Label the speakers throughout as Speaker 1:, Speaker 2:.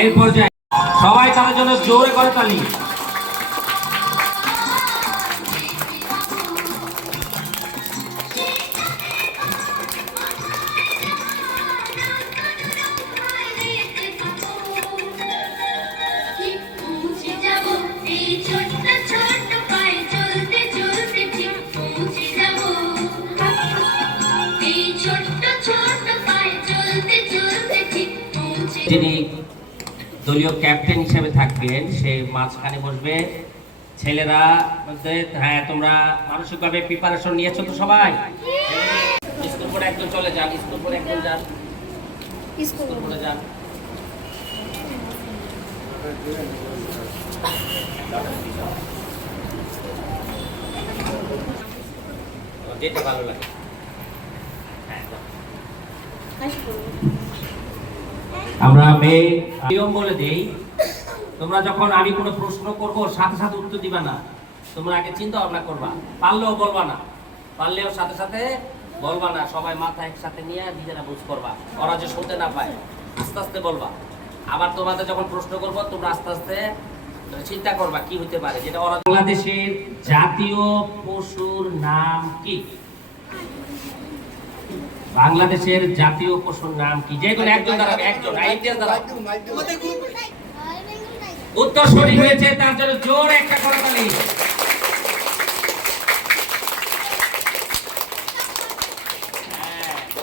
Speaker 1: এই পর্যায়ে সবাই তাদের জন্য জোরে করে তালি দলীয় ক্যাপ্টেন হিসেবে থাকবেন সে মাঝখানে বসবে ছেলেরা মধ্যে হ্যাঁ তোমরা মানসিকভাবে প্রিপারেশন নিয়েছো তো সবাই? স্কুল পরে একজন চলে যান স্কুল পরে একজন যান। স্কুল পরে যান। যেতে ভালো লাগে। হ্যাঁ। আমরা মেয়ে, নিয়ম বলে দেই, তোমরা যখন আমি কোনো প্রশ্ন করব সাথে সাথে উত্তর দিবা না। তোমরা আগে চিন্তা ভাবনা করবা। পারলেও বলবা না। পারলেও সাথে সাথে বলবা না। সবাই মাথা একসাথে নিয়ে নিজেরা বুঝ করবা। ওরা যে শুনতে না পায়, আস্তে আস্তে বলবা। আবার তোমাদের যখন প্রশ্ন করব, তোমরা আস্তে আস্তে চিন্তা করবা কি হতে পারে। যেটা ওরা বাংলাদেশের জাতীয় পশুর নাম কি? বাংলাদেশের জাতীয় পশুর নাম কি? যে কোনো একজন দাঁড়াবে একজন আইডিয়া উত্তর সঠিক হয়েছে, তার জন্য জোর একটা করতালি।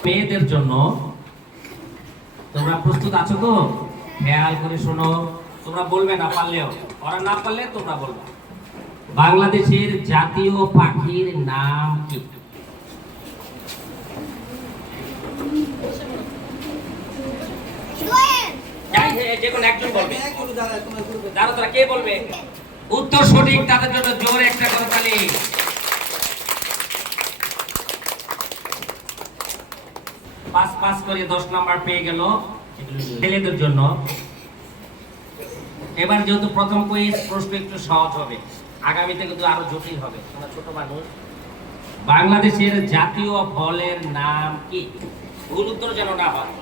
Speaker 1: মেয়েদের জন্য তোমরা প্রস্তুত আছো তো? খেয়াল করে শোনো, তোমরা বলবে না পারলেও। ওরা না পারলে তোমরা বলবে বাংলাদেশের জাতীয় পাখির নাম কি? যে কোনো একজন বলবে। যারা তারা কে বলবে? উত্তর সঠিক তাদের জন্য জোরে একটা করতালি পাস পাস করে দশ নাম্বার পেয়ে গেল ছেলেদের জন্য। এবার যেহেতু প্রথম কুইজ প্রশ্ন একটু সহজ হবে। আগামীতে কিন্তু আরও জটিল হবে। তোমরা ছোট মানুষ। বাংলাদেশের জাতীয় ফলের নাম কি? ভুল উত্তর যেন না হয়।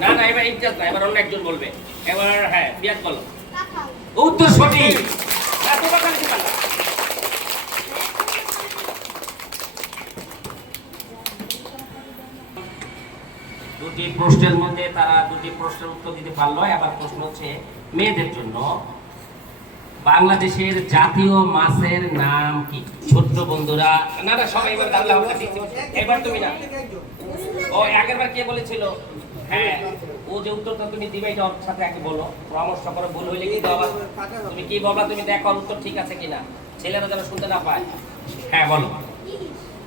Speaker 1: না না এবার ইতিহাস না এবার অন্য একজন বলবে এবার হ্যাঁ বিয়াদ বলো উত্তর সঠিক হ্যাঁ, তোমরা দুটি প্রশ্নের মধ্যে তারা দুটি প্রশ্নের উত্তর দিতে পারল এবার প্রশ্ন হচ্ছে মেয়েদের জন্য বাংলাদেশের জাতীয় মাছের নাম কি ছোট্ট বন্ধুরা না না সবাই এবার এবার তুমি না ও আগেরবার কে বলেছিল হ্যাঁ ও যে উত্তরটা তুমি দিবে, এটা ওর সাথে আগে বলো। পরামর্শ করো, ভুল হইলে কি বাবা? তুমি কি বলবা তুমি দেখো উত্তর ঠিক আছে কিনা। ছেলেরা যেন শুনতে না পায়। হ্যাঁ বলো।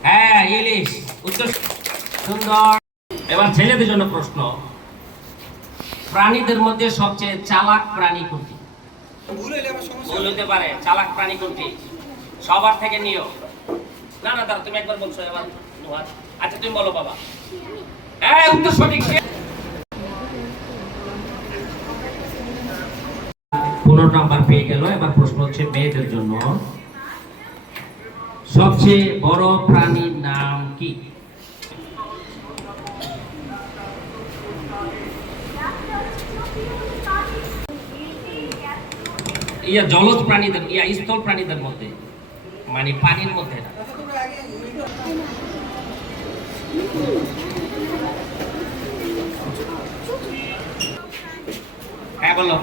Speaker 1: হ্যাঁ ইলিশ। উত্তর সুন্দর। এবার ছেলেদের জন্য প্রশ্ন। প্রাণীদের মধ্যে সবচেয়ে চালাক প্রাণী কোনটি? ভুল হতে পারে, চালাক প্রাণী কোনটি? সবার থেকে নিও। না না দাঁড়া তুমি একবার বলছো, এবার। আচ্ছা তুমি বলো বাবা। হ্যাঁ উত্তর সঠিক। পনেরো নাম্বার পেয়ে গেল। এবার প্রশ্ন হচ্ছে মেয়েদের জন্য। সবচেয়ে বড় প্রাণীর নাম কি? ইয়া, জলজ প্রাণীদের, ইয়া, স্থল প্রাণীদের মধ্যে। মানে পানির মধ্যে হ্যাঁ বলো।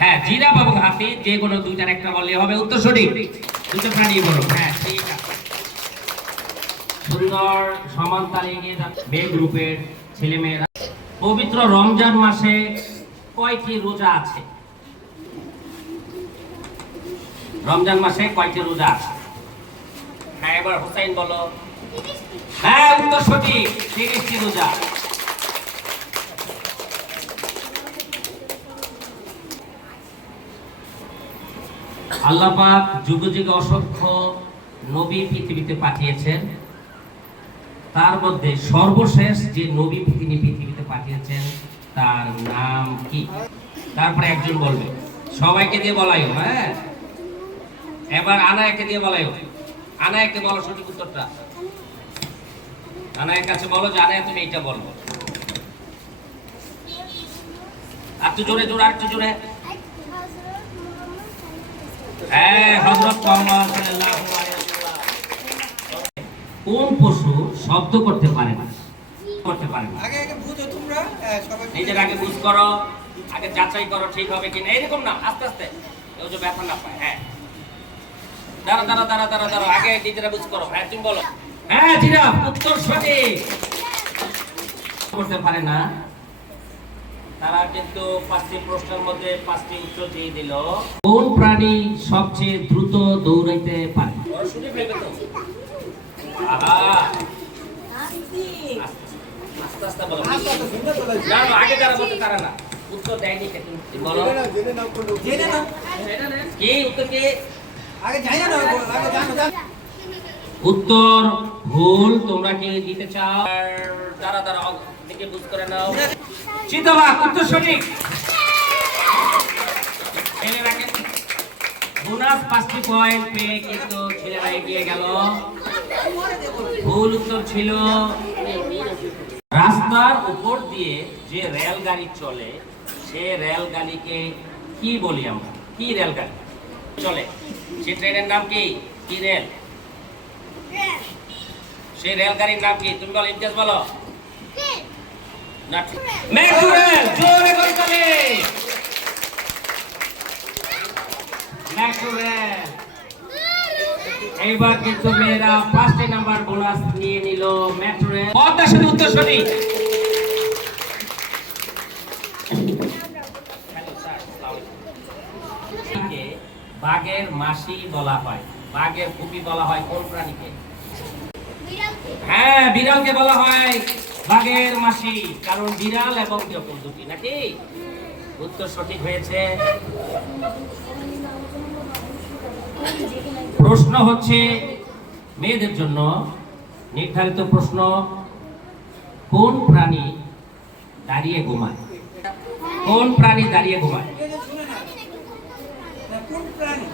Speaker 1: হ্যাঁ এবং হাতি যে কোনো দুইটার একটা বললে হবে। উত্তর সঠিক? দুটো প্রাণী বলো। হ্যাঁ ঠিক আছে। সুন্দর সমান তালে এগিয়ে যাচ্ছে বে গ্রুপের পবিত্র রমজান মাসে কয়টি রোজা আছে? রমজান মাসে কয়টি রোজা আছে? হ্যাঁ এবার হুসাইন বলো। হ্যাঁ উত্তর সঠিক। তিরিশটি রোজা। আল্লাহ পাক যুগে যুগে অসংখ্য নবী পৃথিবীতে পাঠিয়েছেন। তার মধ্যে সর্বশেষ যে নবী তিনি পৃথিবীতে পাঠিয়েছেন, তার নাম কি? তারপরে একজন বলবে, সবাইকে দিয়ে বলাইও হ্যাঁ? এবার আনায়াকে দিয়ে বলাইও। আনায়াকে বলো সঠিক উত্তরটা। আনায়ের কাছে বলো যে, আনায়া, তুমি এইটা বলব আর একটু জোরে জোরে, আর একটু জোরে। কোন পশু শব্দ করতে পারে না? করতে পারে না।
Speaker 2: আগে আগে বুঝো তোমরা হ্যাঁ,
Speaker 1: নিজের আগে বুঝ করো আগে যাচাই করো ঠিক হবে কিনা এরকম না আস্তে আস্তে। কেউ যে ব্যথা না পায় হ্যাঁ। দাঁড়া দাঁড়া দাঁড়া দাঁড়া দাঁড়া আগে নিজেরা বুঝ করো। হ্যাঁ তুমি বলো। হ্যাঁ জিরাফ উত্তর সঠিক। করতে পারে না। তারা কিন্তু পাঁচটি প্রশ্নের মধ্যে পাঁচটি উত্তর দিয়ে দিল। প্রাণী সবচেয়ে দ্রুত দৌড়াইতে পারে। উত্তর ভুল তোমরা কি দিতে চাও? দাঁড়া দাঁড়া থেকে বুঝ করে নাও। চিতাবাগ উত্তর সঠিক ছেলেরা কিন্তু বোনাস পাঁচটি পয়েন্ট পেয়ে কিন্তু ছেলেরা এগিয়ে গেল। ভুল উত্তর ছিল রাস্তার উপর দিয়ে যে রেলগাড়ি চলে সে রেলগাড়িকে কি বলি আমরা? কি রেলগাড়ি? চলে। সে ট্রেনের নাম কি? কি রেল? সেই রেলগাড়ির নাম কি? তুমি বলো ইমতিয়াজ বলো। না মেট্রো রেল জোরে করে চলে মেট্রো রেল এইবার কিন্তু মেয়েরা ফার্স্ট নাম্বার বোনাস নিয়ে নিল মেট্রো রেল পদ্মা সেতু উত্তর সঠিক বাঘের মাসি বলা হয়। বাঘের ফুপি বলা হয় কোন প্রাণীকে? হ্যাঁ বিড়ালকে বলা হয় বাঘের মাসি। কারণ বিড়াল এবং দুটি নাকি? উত্তর সঠিক হয়েছে। প্রশ্ন হচ্ছে মেয়েদের জন্য নির্ধারিত প্রশ্ন, কোন প্রাণী দাঁড়িয়ে ঘুমায়? কোন প্রাণী দাঁড়িয়ে ঘুমায়?
Speaker 2: শুনে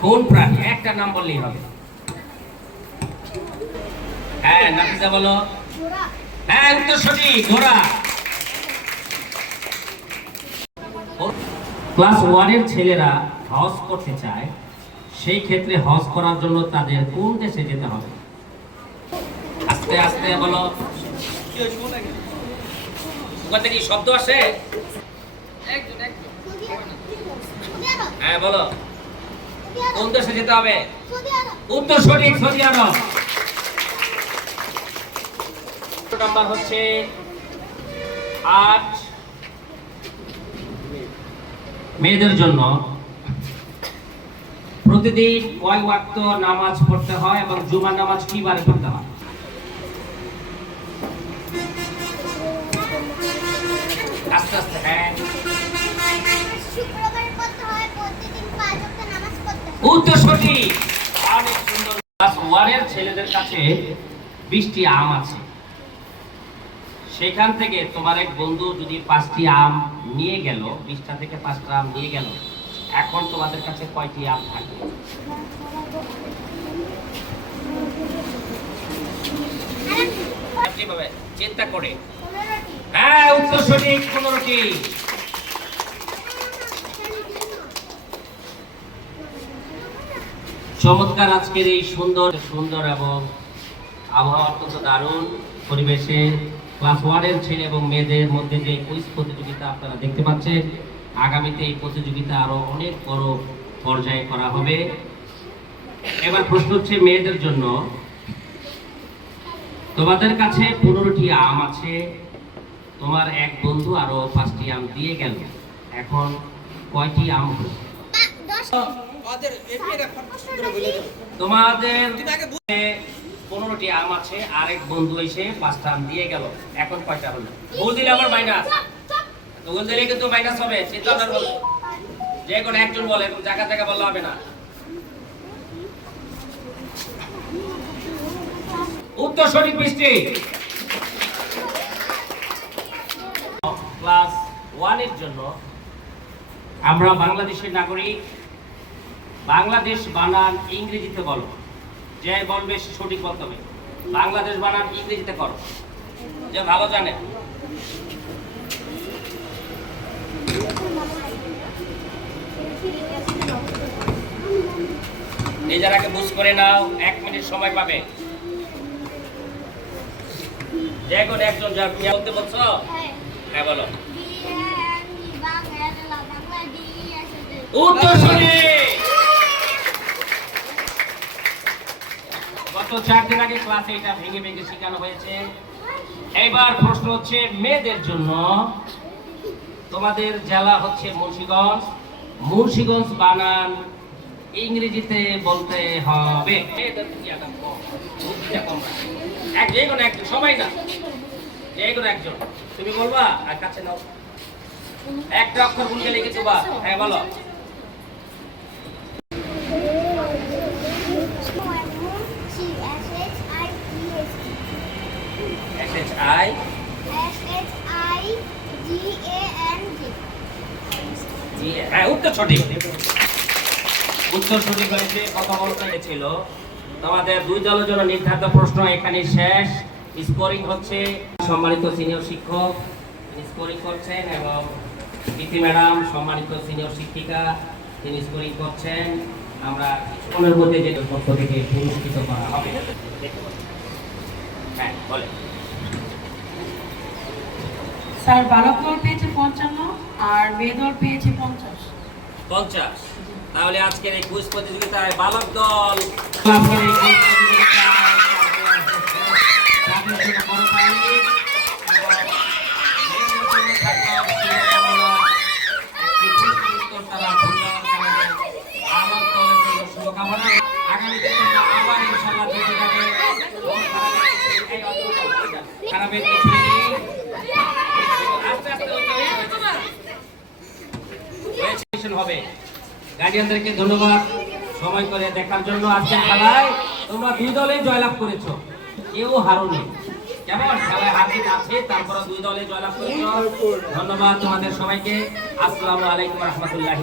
Speaker 2: কোন প্রাণী?
Speaker 1: একটা নাম বললেই হবে। হ্যাঁ নাফিসা বলো। হ্যাঁ উত্তর সঠিক, ঘোড়া। ক্লাস ওয়ানের ছেলেরা হজ করতে চায়। সেই ক্ষেত্রে হজ করার জন্য তাদের কোন দেশে যেতে হবে? আস্তে আস্তে বলো। ওখান কি শব্দ আসে? হ্যাঁ বলো। কোন দেশে যেতে হবে? উত্তর সঠিক, সৌদি আরব। নাম্বার হচ্ছে আট। মেয়েদের জন্য প্রতিদিন কয় ওয়াক্ত নামাজ পড়তে হয় এবং জুমার নামাজ কি বারে পড়তে হয়? আস্তে আস্তে
Speaker 3: নামাজ পড়তে হয়।
Speaker 1: উত্তর সঠিক। অনেক সুন্দর। ক্লাস ওয়ানের ছেলেদের কাছে বিশটি আম আছে। সেখান থেকে তোমার এক বন্ধু যদি পাঁচটি আম নিয়ে গেল বিশটা থেকে পাঁচটা আম নিয়ে গেল এখন তোমাদের কাছে কয়টি আম থাকবে? চিন্তা করে। হ্যাঁ উত্তর সঠিক পনেরোটি চমৎকার আজকের এই সুন্দর সুন্দর এবং আবহাওয়া অত্যন্ত দারুণ পরিবেশে ক্লাস ওয়ানের ছেলে এবং মেয়েদের মধ্যে যে কুইজ প্রতিযোগিতা আপনারা দেখতে পাচ্ছেন আগামীতে এই প্রতিযোগিতা আরও অনেক বড় পর্যায়ে করা হবে। এবার প্রশ্ন হচ্ছে মেয়েদের জন্য তোমাদের কাছে পনেরোটি আম আছে তোমার এক বন্ধু আরও পাঁচটি আম দিয়ে গেল। এখন কয়টি আম হলো? তোমাদের পনেরোটি আম আছে আরেক বন্ধু এসে পাঁচটা আম দিয়ে গেল। এখন কয়টা হলো? ভুল দিলে আবার মাইনাস। দিলে কিন্তু মাইনাস হবে চিন্তা করো। যে কোনো একজন বলে জায়গা জায়গা বললে হবে না। উত্তর সঠিক বৃষ্টি ক্লাস ওয়ানের জন্য আমরা বাংলাদেশের নাগরিক, বাংলাদেশ বানান ইংরেজিতে বলো। যে বলবে সঠিক বলতে হবে। বাংলাদেশ বানান ইংরেজিতে করো। যে ভালো জানে। নিজেরাকে বুঝ করে নাও, এক মিনিট সময় পাবে। যে যা বলতে
Speaker 3: হ্যাঁ
Speaker 1: বলো। গত চার দিন আগে ক্লাসে এটা ভেঙে ভেঙে হয়েছে। এইবার প্রশ্ন হচ্ছে, মেয়েদের জন্য তোমাদের জেলা হচ্ছে মুন্সিগঞ্জ। মুন্সিগঞ্জ বানান ইংরেজিতে বলতে হবে। এক যে কোনো একজন সবাই না? যে কোনো একজন। তুমি বলবা আর কাছে নাও। একটা অক্ষর ভুলকে লিখে দেবা হ্যাঁ বলো। জি হ্যাঁ উত্তর সঠিক। উত্তর সঠিক হয়েছে কথা বলতে ছিল তোমাদের দুই দলের জন্য নির্ধারিত প্রশ্ন এখানে শেষ। স্কোরিং হচ্ছে সম্মানিত সিনিয়র শিক্ষক স্কোরিং করছেন এবং প্রীতি ম্যাডাম সম্মানিত সিনিয়র শিক্ষিকা তিনি স্কোরিং করছেন। আমরা কিছুক্ষণের মধ্যে যে পক্ষ থেকে পুরস্কৃত করা হবে। হ্যাঁ বলে
Speaker 4: স্যার বালক দল পেয়েছে পঞ্চান্ন আর মেয়ে দল পেয়েছে পঞ্চাশ।
Speaker 1: পঞ্চাশ। তাহলে আজকের এই কুইজ প্রতিযোগিতায় বালক দল। খারাপের কিছু নেই আস্তে আস্তে হবে গার্ডিয়ানদেরকে ধন্যবাদ। সময় করে দেখার জন্য আজকে খেলায় তোমরা দুই দলে জয়লাভ করেছ। কেউ হারুনি। কেমন? খেলায় হার আছে তারপরে দুই দলে জয়লাভ করেছ। ধন্যবাদ তোমাদের সবাইকে। আসসালামু আলাইকুম রহমতুল্লাহি